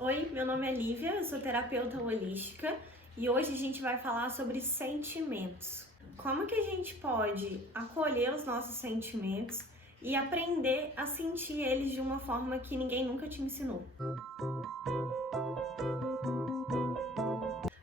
Oi, meu nome é Lívia, eu sou terapeuta holística e hoje a gente vai falar sobre sentimentos. Como que a gente pode acolher os nossos sentimentos e aprender a sentir eles de uma forma que ninguém nunca te ensinou?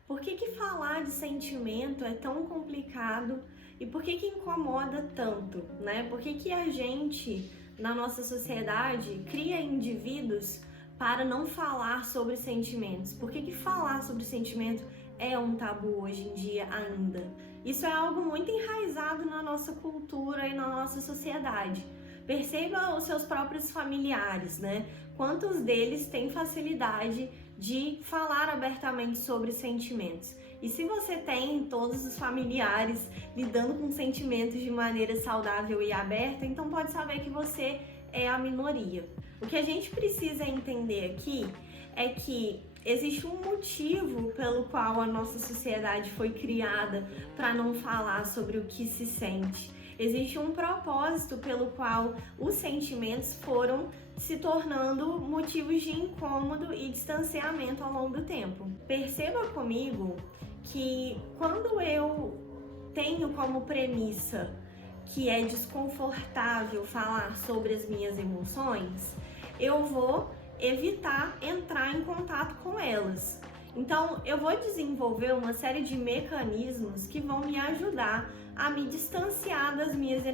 Por que falar de sentimento é tão complicado e por que incomoda tanto, né? Por que a gente, na nossa sociedade, cria indivíduos para não falar sobre sentimentos? Por que falar sobre sentimento é um tabu hoje em dia ainda? Isso é algo muito enraizado na nossa cultura e na nossa sociedade. Perceba os seus próprios familiares, né? Quantos deles têm facilidade de falar abertamente sobre sentimentos? E se você tem todos os familiares lidando com sentimentos de maneira saudável e aberta, então pode saber que você é a minoria. O que a gente precisa entender aqui é que existe um motivo pelo qual a nossa sociedade foi criada para não falar sobre o que se sente. Existe um propósito pelo qual os sentimentos foram se tornando motivos de incômodo e distanciamento ao longo do tempo. Perceba comigo que quando eu tenho como premissa que é desconfortável falar sobre as minhas emoções, eu vou evitar entrar em contato com elas. Então, eu vou desenvolver uma série de mecanismos que vão me ajudar a me distanciar das minhas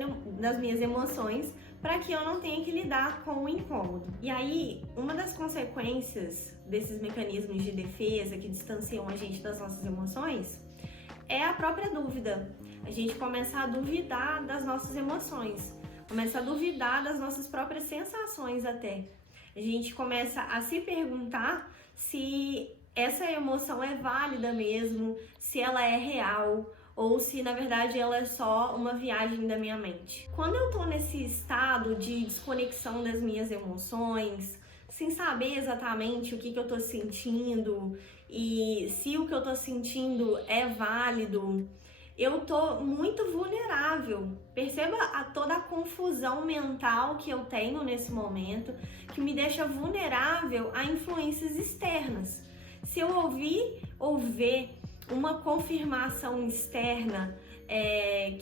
emoções para que eu não tenha que lidar com o incômodo. E aí, uma das consequências desses mecanismos de defesa que distanciam a gente das nossas emoções é a própria dúvida. A gente começa a duvidar das nossas emoções, começa a duvidar das nossas próprias sensações até. A gente começa a se perguntar se essa emoção é válida mesmo, se ela é real ou se na verdade ela é só uma viagem da minha mente. Quando eu tô nesse estado de desconexão das minhas emoções, sem saber exatamente o que eu tô sentindo e se o que eu tô sentindo é válido, eu tô muito vulnerável. Perceba toda a confusão mental que eu tenho nesse momento, que me deixa vulnerável a influências externas. Se eu ouvir ou ver uma confirmação externa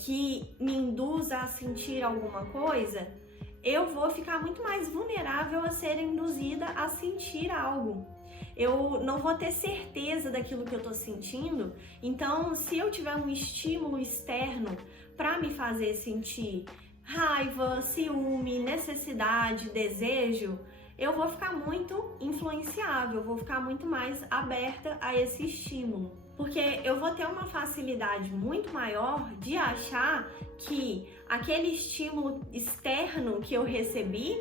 que me induza a sentir alguma coisa, eu vou ficar muito mais vulnerável a ser induzida a sentir algo. Eu não vou ter certeza daquilo que eu tô sentindo, então se eu tiver um estímulo externo para me fazer sentir raiva, ciúme, necessidade, desejo, eu vou ficar muito influenciável, vou ficar muito mais aberta a esse estímulo. Porque eu vou ter uma facilidade muito maior de achar que aquele estímulo externo que eu recebi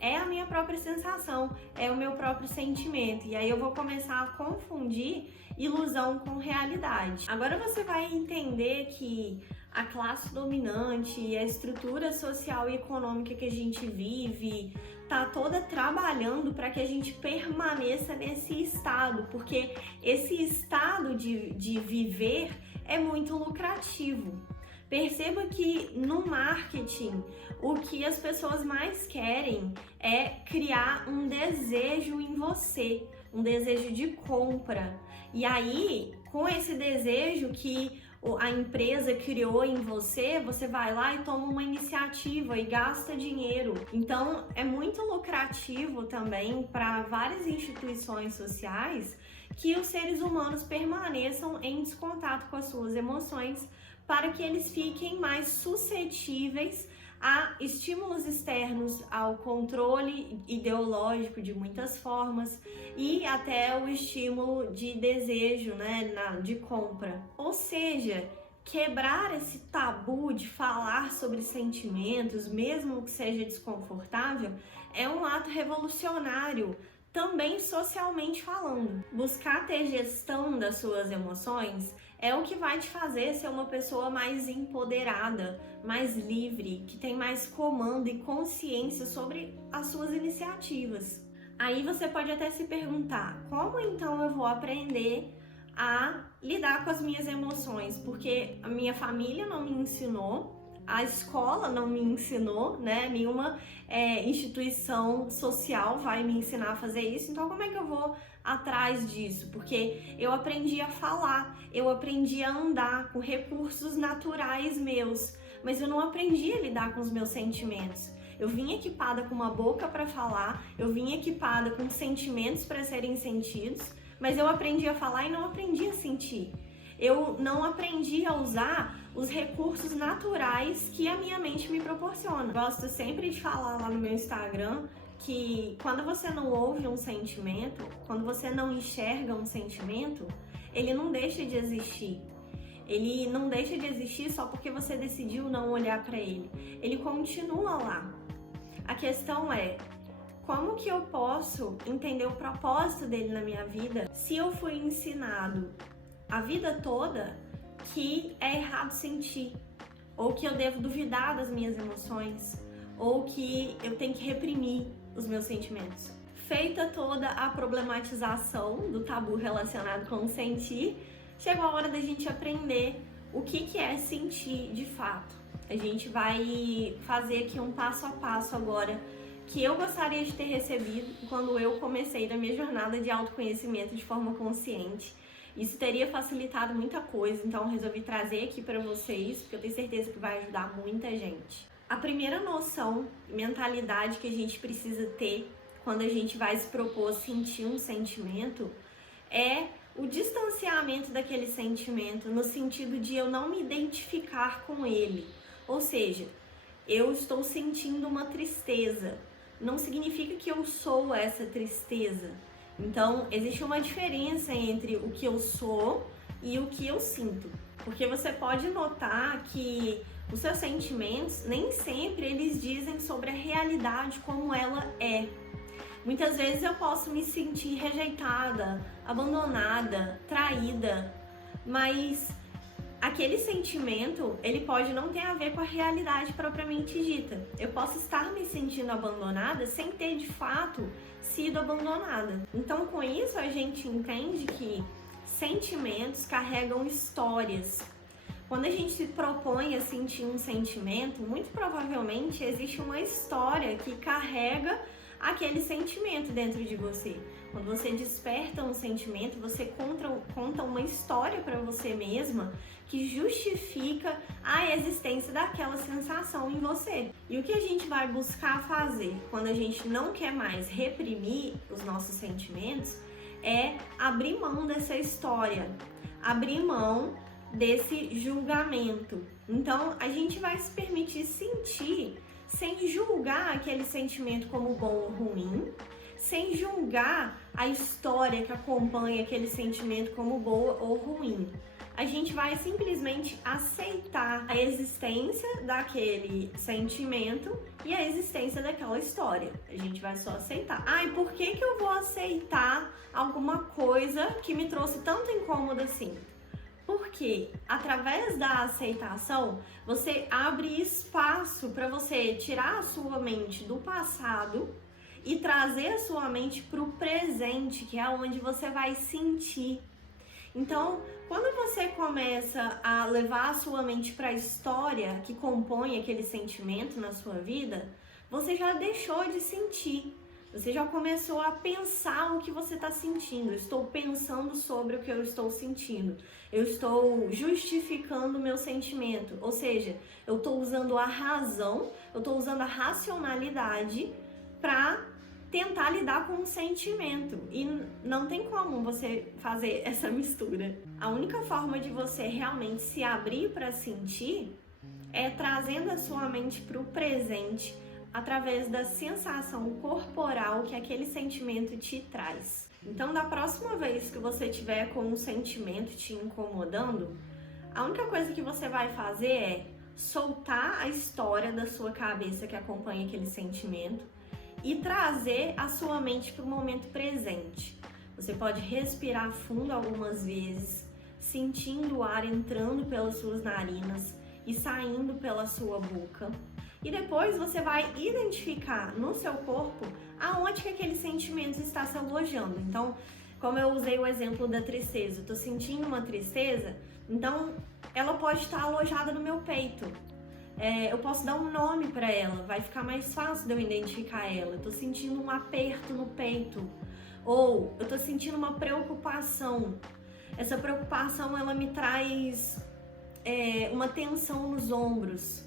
é a minha própria sensação, é o meu próprio sentimento. E aí eu vou começar a confundir ilusão com realidade. Agora você vai entender que a classe dominante e a estrutura social e econômica que a gente vive tá toda trabalhando para que a gente permaneça nesse estado, porque esse estado de viver é muito lucrativo. Perceba que no marketing, o que as pessoas mais querem é criar um desejo em você, um desejo de compra. E aí, com esse desejo que a empresa criou em você, você vai lá e toma uma iniciativa e gasta dinheiro. Então, é muito lucrativo também para várias instituições sociais que os seres humanos permaneçam em descontato com as suas emoções para que eles fiquem mais suscetíveis a estímulos externos, ao controle ideológico de muitas formas e até o estímulo de desejo, né, de compra. Ou seja, quebrar esse tabu de falar sobre sentimentos, mesmo que seja desconfortável, é um ato revolucionário, também socialmente falando. Buscar ter gestão das suas emoções é o que vai te fazer ser uma pessoa mais empoderada, mais livre, que tem mais comando e consciência sobre as suas iniciativas. Aí você pode até se perguntar, como então eu vou aprender a lidar com as minhas emoções? Porque a minha família não me ensinou, a escola não me ensinou, né? Nenhuma instituição social vai me ensinar a fazer isso. Então, como é que eu vou atrás disso, porque eu aprendi a falar, eu aprendi a andar com recursos naturais meus, mas eu não aprendi a lidar com os meus sentimentos. Eu vim equipada com uma boca para falar, eu vim equipada com sentimentos para serem sentidos, mas eu aprendi a falar e não aprendi a sentir. Eu não aprendi a usar os recursos naturais que a minha mente me proporciona. Gosto sempre de falar lá no meu Instagram que quando você não ouve um sentimento, quando você não enxerga um sentimento, ele não deixa de existir. Ele não deixa de existir só porque você decidiu não olhar para ele. Ele continua lá. A questão é, como que eu posso entender o propósito dele na minha vida se eu fui ensinado a vida toda que é errado sentir, ou que eu devo duvidar das minhas emoções, ou que eu tenho que reprimir os meus sentimentos? Feita toda a problematização do tabu relacionado com o sentir, chegou a hora da gente aprender o que é sentir de fato. A gente vai fazer aqui um passo a passo agora que eu gostaria de ter recebido quando eu comecei na minha jornada de autoconhecimento de forma consciente. Isso teria facilitado muita coisa, então eu resolvi trazer aqui para vocês, porque eu tenho certeza que vai ajudar muita gente. A primeira noção, mentalidade que a gente precisa ter quando a gente vai se propor a sentir um sentimento é o distanciamento daquele sentimento, no sentido de eu não me identificar com ele. Ou seja, eu estou sentindo uma tristeza, não significa que eu sou essa tristeza. Então, existe uma diferença entre o que eu sou e o que eu sinto. Porque você pode notar que os seus sentimentos, nem sempre eles dizem sobre a realidade como ela é. Muitas vezes eu posso me sentir rejeitada, abandonada, traída, mas aquele sentimento, ele pode não ter a ver com a realidade propriamente dita. Eu posso estar me sentindo abandonada sem ter de fato sido abandonada. Então, com isso, a gente entende que sentimentos carregam histórias. Quando a gente se propõe a sentir um sentimento, muito provavelmente existe uma história que carrega aquele sentimento dentro de você. Quando você desperta um sentimento, você conta uma história para você mesma que justifica a existência daquela sensação em você. E o que a gente vai buscar fazer quando a gente não quer mais reprimir os nossos sentimentos é abrir mão dessa história, abrir mão desse julgamento. Então, a gente vai se permitir sentir sem julgar aquele sentimento como bom ou ruim, sem julgar a história que acompanha aquele sentimento como boa ou ruim. A gente vai simplesmente aceitar a existência daquele sentimento e a existência daquela história. A gente vai só aceitar. E por que eu vou aceitar alguma coisa que me trouxe tanto incômodo assim? Porque através da aceitação, você abre espaço para você tirar a sua mente do passado e trazer a sua mente para o presente, que é onde você vai sentir. Então, quando você começa a levar a sua mente para a história que compõe aquele sentimento na sua vida, você já deixou de sentir. Você já começou a pensar o que você está sentindo. Eu estou pensando sobre o que eu estou sentindo. Eu estou justificando o meu sentimento. Ou seja, eu estou usando a razão, eu estou usando a racionalidade para tentar lidar com o sentimento. E não tem como você fazer essa mistura. A única forma de você realmente se abrir para sentir é trazendo a sua mente para o presente, através da sensação corporal que aquele sentimento te traz. Então, da próxima vez que você tiver com um sentimento te incomodando, a única coisa que você vai fazer é soltar a história da sua cabeça que acompanha aquele sentimento e trazer a sua mente para o momento presente. Você pode respirar fundo algumas vezes, sentindo o ar entrando pelas suas narinas e saindo pela sua boca. E depois você vai identificar no seu corpo aonde que aquele sentimento está se alojando. Então, como eu usei o exemplo da tristeza, eu tô sentindo uma tristeza, então ela pode estar alojada no meu peito. Eu posso dar um nome para ela, vai ficar mais fácil de eu identificar ela. Eu tô sentindo um aperto no peito. Ou eu tô sentindo uma preocupação. Essa preocupação, ela me traz uma tensão nos ombros.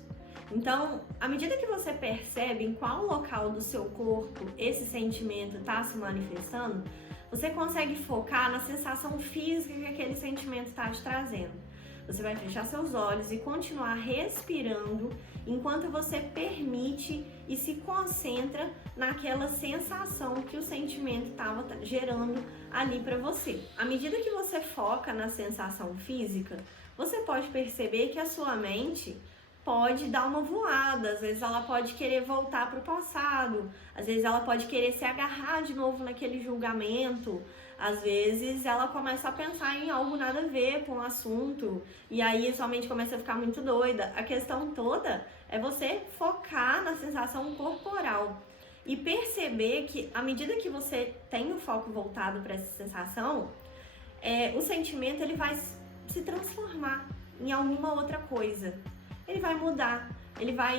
Então, à medida que você percebe em qual local do seu corpo esse sentimento está se manifestando, você consegue focar na sensação física que aquele sentimento está te trazendo. Você vai fechar seus olhos e continuar respirando enquanto você permite e se concentra naquela sensação que o sentimento estava gerando ali para você. À medida que você foca na sensação física, você pode perceber que a sua mente pode dar uma voada, às vezes ela pode querer voltar para o passado, às vezes ela pode querer se agarrar de novo naquele julgamento, às vezes ela começa a pensar em algo nada a ver com o assunto e aí sua mente começa a ficar muito doida. A questão toda é você focar na sensação corporal e perceber que à medida que você tem o foco voltado para essa sensação, o sentimento ele vai se transformar em alguma outra coisa. Ele vai mudar, ele vai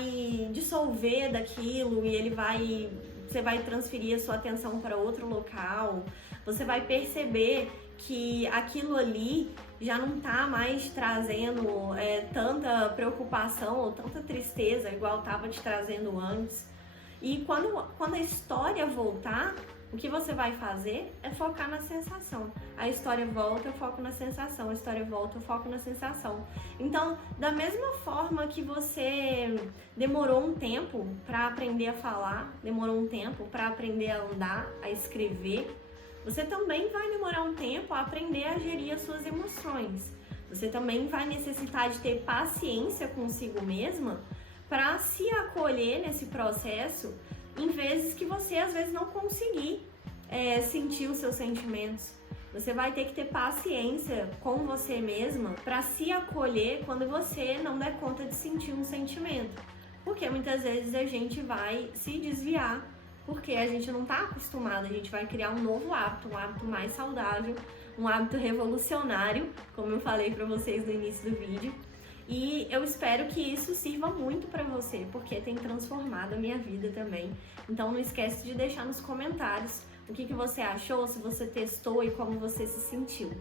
dissolver daquilo e você vai transferir a sua atenção para outro local. Você vai perceber que aquilo ali já não está mais trazendo tanta preocupação ou tanta tristeza igual estava te trazendo antes. E quando a história voltar, o que você vai fazer é focar na sensação. A história volta, eu foco na sensação. A história volta, eu foco na sensação. Então, da mesma forma que você demorou um tempo para aprender a falar, demorou um tempo para aprender a andar, a escrever, você também vai demorar um tempo a aprender a gerir as suas emoções. Você também vai necessitar de ter paciência consigo mesma para se acolher nesse processo em vezes que você às vezes não conseguir sentir os seus sentimentos. Você vai ter que ter paciência com você mesma para se acolher quando você não der conta de sentir um sentimento. Porque muitas vezes a gente vai se desviar, porque a gente não está acostumado, a gente vai criar um novo hábito, um hábito mais saudável, um hábito revolucionário, como eu falei para vocês no início do vídeo. E eu espero que isso sirva muito para você, porque tem transformado a minha vida também. Então não esquece de deixar nos comentários o que você achou, se você testou e como você se sentiu.